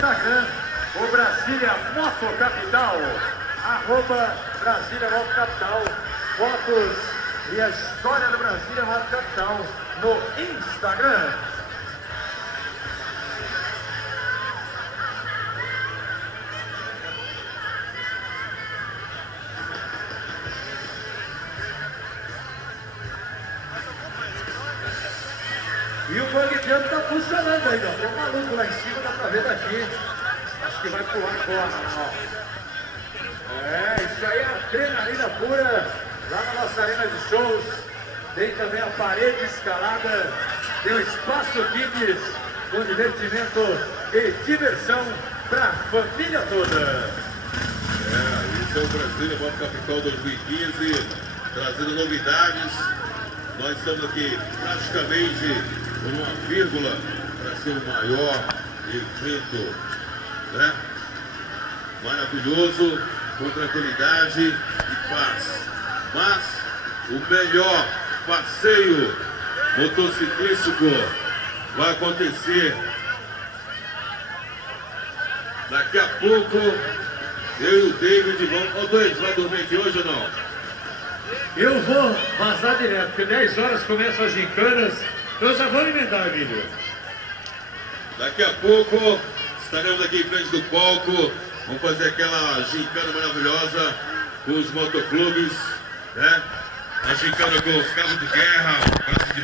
Instagram, o Brasília Moto Capital, @Brasília Moto Capital, fotos e a história do Brasília Moto Capital no Instagram. E o bug jump tá funcionando ainda, ó. Tem um maluco lá em cima, dá pra ver daqui. Acho que vai pular agora, ó. Isso aí é adrenalina pura lá na nossa arena de shows. Tem também a parede escalada, tem o espaço kids com divertimento e diversão pra família toda. Isso é o Brasília Moto Capital 2015, trazendo novidades. Nós estamos aqui praticamente uma vírgula para ser o maior evento, né? Maravilhoso, com tranquilidade e paz. Mas o melhor passeio motociclístico vai acontecer daqui a pouco. Eu e o David vamos. Ô David, vai dormir aqui hoje ou não? Eu vou vazar direto, porque 10 horas começam as gincanas. Eu já vou alimentar, Emílio. Daqui a pouco estaremos aqui em frente do palco. Vamos fazer aquela gincana maravilhosa com os motoclubes, né? A gincana com os cabos de guerra, braço de